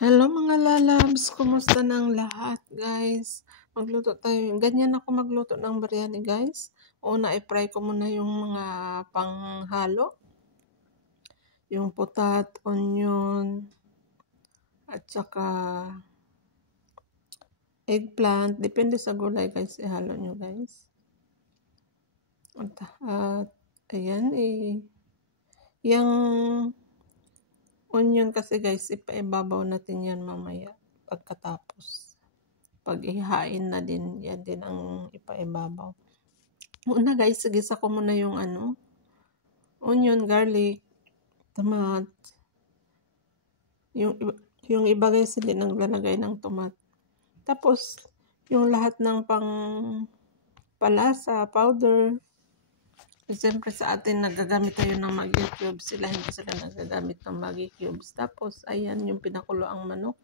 Hello mga lalabs, kumusta ng lahat guys? Magluto tayo. Ganyan ako magluto ng biryani guys. Una, i-fry ko muna yung mga panghalo. Yung putat, onion, at saka eggplant. Depende sa gulay guys, ihalo nyo guys. At ayan, yung onion kasi guys, ipaibabaw natin yan mamaya pagkatapos. Pag ihain na din, yan din ang ipaibabaw. Una guys, gisa ko muna yung onion, garlic, tomat. Yung iba guys, hindi nang lalagay ng tomat. Tapos, yung lahat ng palasa, powder. Siyempre sa atin, nagagamit tayo ng Maggi cubes. Sila hindi sila nagagamit ng Maggi cubes. Tapos, ayan yung pinakulo ang manok.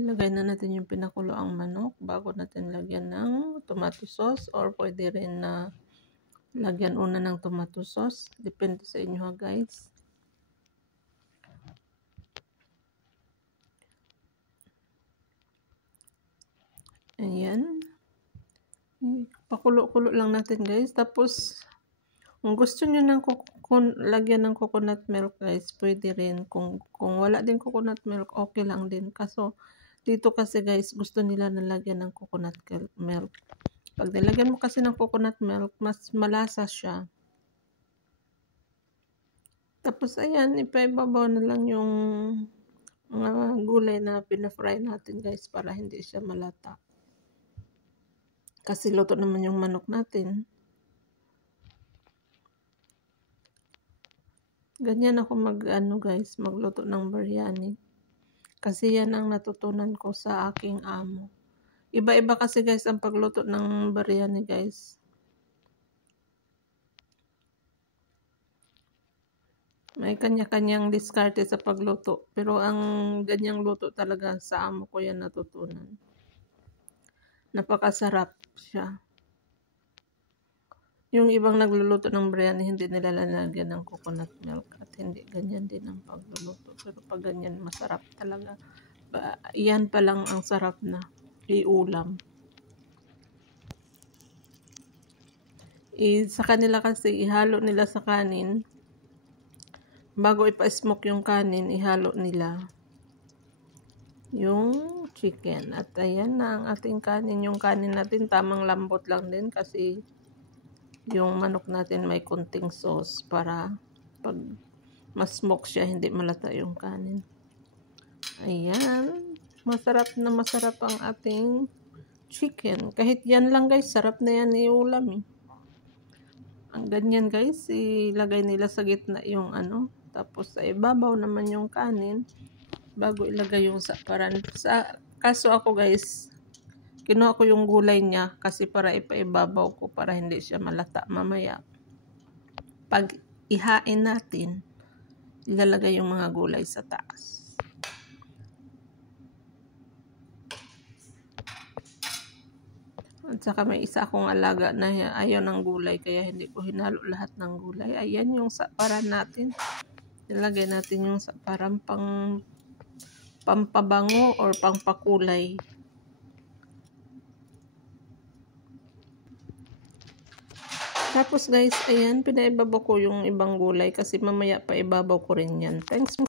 Ilagay na natin yung pinakulo ang manok bago natin lagyan ng tomato sauce, or pwede rin na lagyan una ng tomato sauce. Depende sa inyo ha guys. Ayan. Pakulo-kulo lang natin guys. Tapos, kung gusto nyo ng lagyan ng coconut milk guys, pwede rin. Kung wala din coconut milk, okay lang din. Kaso, dito kasi guys, gusto nila na lagyan ng coconut milk. Pag nilagyan mo kasi ng coconut milk, mas malasa siya. Tapos ayan, ipaibabaw na lang yung mga gulay na pinafry natin guys para hindi siya malata. Kasi luto naman yung manok natin. Ganyan ako magluto ng biryani. Kasi yan ang natutunan ko sa aking amo. Iba-iba kasi guys ang pagluto ng biryani guys. May kanya-kanyang diskarte sa pagluto. Pero ang ganyang luto talaga sa amo ko yan natutunan. Napakasarap siya. Yung ibang nagluluto ng biryani, hindi nila lalagyan ng coconut milk. At hindi ganyan din ang pagluluto. Pero pag ganyan, masarap talaga. Yan pa lang ang sarap na iulam. Sa kanila kasi, ihalo nila sa kanin. Bago ipa-smoke yung kanin, ihalo nila yung chicken. At ayan na ang ating kanin. Yung kanin natin, tamang lambot lang din kasi yung manok natin may kunting sauce para pag mas-smoke siya, hindi malata yung kanin. Ayan. Masarap na masarap ang ating chicken. Kahit yan lang guys, sarap na yan iulam eh. Ang ganyan guys, ilagay nila sa gitna yung tapos sa ibabaw naman yung kanin bago ilagay yung saparan. Kaso ako guys, kinuha ko yung gulay niya kasi para ipaibabaw ko para hindi siya malata mamaya. Pag ihain natin, ilalagay yung mga gulay sa taas. At saka may isa akong alaga na ayaw ng gulay kaya hindi ko hinalo lahat ng gulay. Ayan yung saparan natin. Ilagay natin yung saparan pampabango or pangpakulay. Tapos guys, ayan, pinaibabaw ko yung ibang gulay kasi mamaya pa ibabaw ko rin yan. Thanks